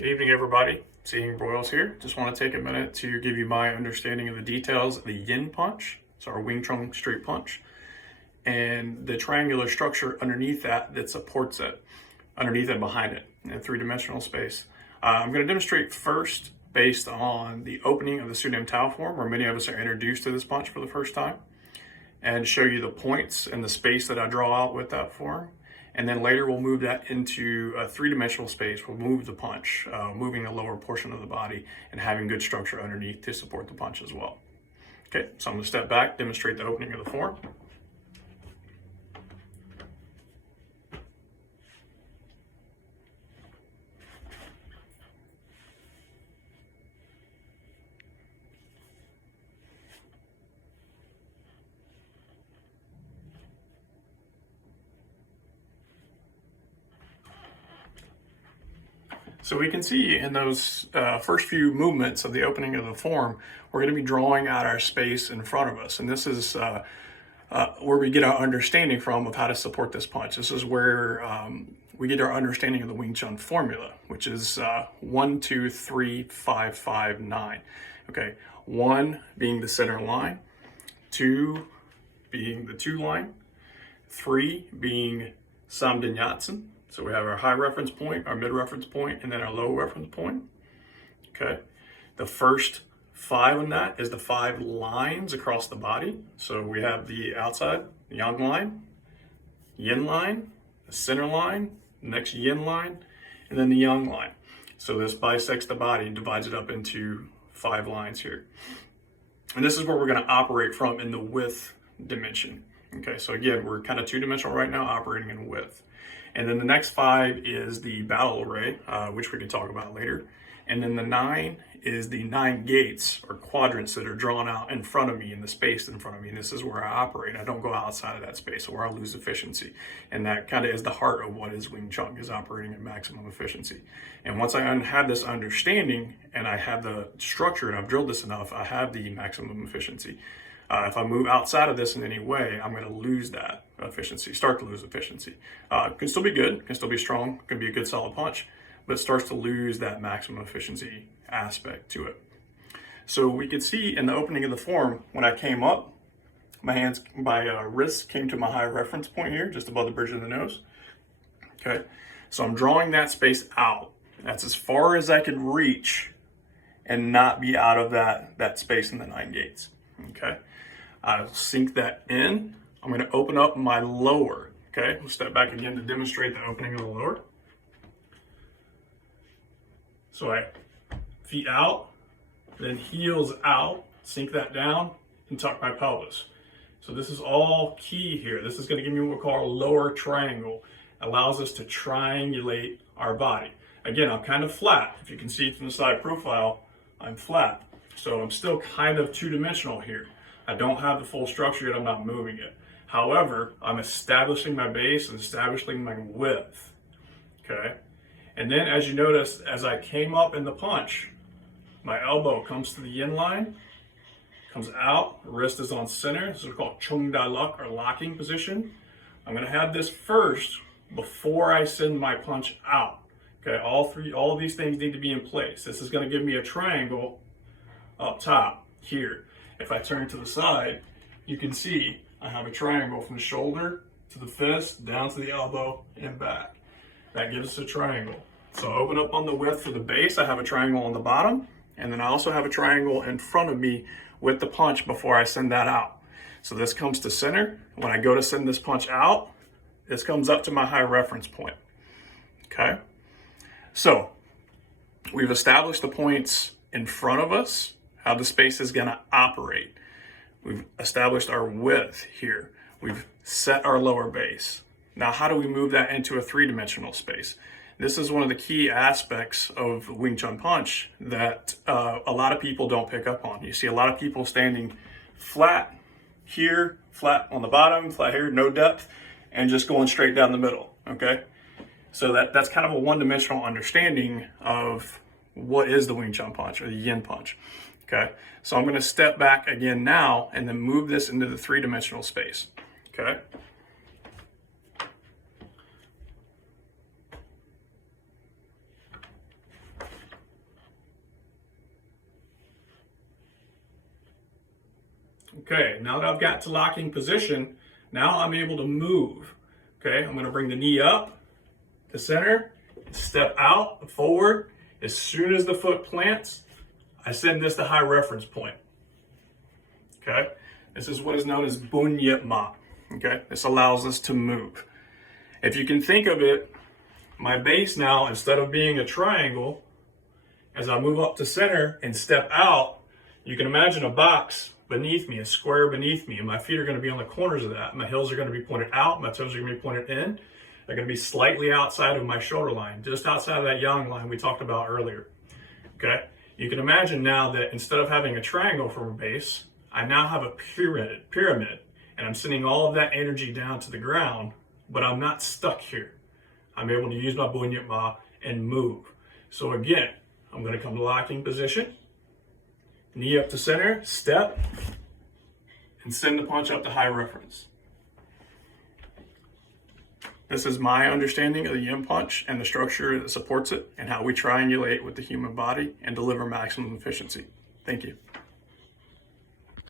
Good evening, everybody. Seeing Broyles here. Just want to take a minute to give you my understanding of the details of the yin punch, so our Wing Chun straight punch, and the triangular structure underneath that supports it, underneath and behind it, in a three-dimensional space. I'm going to demonstrate first based on the opening of the Su Nam Tao form, where many of us are introduced to this punch for the first time, and show you the points and the space that I draw out with that form. And then later we'll move that into a three-dimensional space. We'll move the punch, moving the lower portion of the body and having good structure underneath to support the punch as well. Okay, so I'm going to step back, demonstrate the opening of the form. So we can see in those first few movements of the opening of the form, we're going to be drawing out our space in front of us. And this is where we get our understanding from of how to support this punch. This is where we get our understanding of the Wing Chun formula, which is 1, 2, 3, 5, 5, 9. Okay, 1 being the center line, 2 being the 2 line, 3 being Samden Yatsen. So we have our high reference point, our mid reference point, and then our low reference point. Okay. The first 5 on that is the 5 lines across the body. So we have the outside, the yang line, yin line, the center line, next yin line, and then the yang line. So this bisects the body and divides it up into 5 lines here. And this is where we're going to operate from in the width dimension. Okay, so again, we're kind of two-dimensional right now, operating in width. And then the next 5 is the battle array, which we can talk about later. And then the 9 is the 9 gates or quadrants that are drawn out in front of me, in the space in front of me. And this is where I operate. I don't go outside of that space, or I lose efficiency. And that kind of is the heart of what is Wing Chun, is operating at maximum efficiency. And once I have this understanding and I have the structure and I've drilled this enough, I have the maximum efficiency. If I move outside of this in any way, I'm going to lose that efficiency, start to lose efficiency. Can still be good, can still be strong, can be a good solid punch, but it starts to lose that maximum efficiency aspect to it. So we could see in the opening of the form, when I came up, my wrist came to my high reference point here, just above the bridge of the nose. Okay, so I'm drawing that space out. That's as far as I can reach and not be out of that space in the 9 gates. Okay. I'll sink that in. I'm going to open up my lower. Okay, we'll step back again to demonstrate the opening of the lower. So I feet out, then heels out, sink that down, and tuck my pelvis. So this is all key here. This is going to give me what we call a lower triangle. Allows us to triangulate our body. Again, I'm kind of flat. If you can see from the side profile, I'm flat. So I'm still kind of two-dimensional here. I don't have the full structure yet, I'm not moving it. However, I'm establishing my base and establishing my width, okay? And then as you notice, as I came up in the punch, my elbow comes to the yin line, comes out, wrist is on center. This is called Chung Da Luk, or locking position. I'm gonna have this first before I send my punch out, okay? All of these things need to be in place. This is gonna give me a triangle up top here. If I turn to the side, you can see I have a triangle from the shoulder to the fist, down to the elbow, and back. That gives us a triangle. So I open up on the width for the base. I have a triangle on the bottom, and then I also have a triangle in front of me with the punch before I send that out. So this comes to center. When I go to send this punch out, this comes up to my high reference point. Okay? So we've established the points in front of us, how the space is going to operate. We've established our width here. We've set our lower base. Now, how do we move that into a three-dimensional space? This is one of the key aspects of Wing Chun punch that a lot of people don't pick up on. You see a lot of people standing flat here, flat on the bottom, flat here, no depth, and just going straight down the middle, okay? So that's kind of a one-dimensional understanding of what is the Wing Chun punch, or the yin punch. Okay, so I'm going to step back again now and then move this into the three-dimensional space. Okay. Okay, now that I've got to locking position, now I'm able to move. Okay, I'm gonna bring the knee up to center, step out, forward. As soon as the foot plants, I send this to high reference point. Okay, this is what is known as Bunyip Ma. Okay, this allows us to move. If you can think of it, my base now, instead of being a triangle, as I move up to center and step out, you can imagine a box beneath me, a square beneath me, and my feet are going to be on the corners of that. My heels are going to be pointed out, my toes are going to be pointed in. They're going to be slightly outside of my shoulder line, just outside of that yang line we talked about earlier. Okay, you can imagine now that instead of having a triangle from a base, I now have a pyramid, and I'm sending all of that energy down to the ground, but I'm not stuck here. I'm able to use my Bunyip Ma and move. So again, I'm going to come to locking position, knee up to center, step, and send the punch up to high reference. This is my understanding of the yin punch and the structure that supports it and how we triangulate with the human body and deliver maximum efficiency. Thank you.